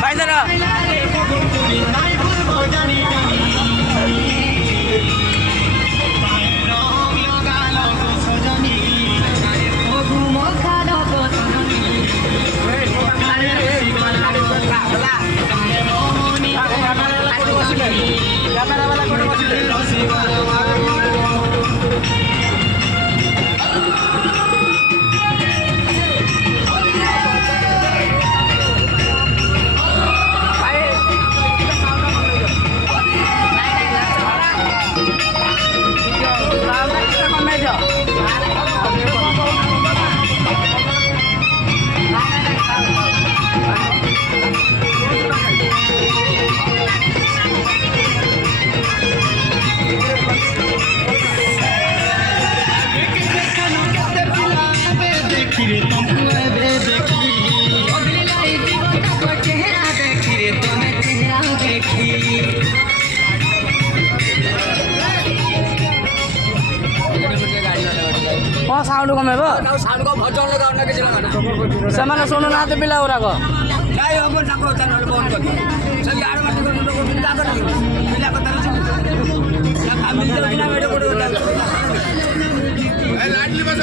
भाई जरा कौन साउंड कमेब साउंड को भजन लगाओ ना किसी लगाना से शुणु ना पिला गुराक नहीं हम ताको चैनल बंद कर सब यार मत को लोग पिला कर पिला को तरह ना फैमिली के बिना वीडियो कोड ए लाडली बस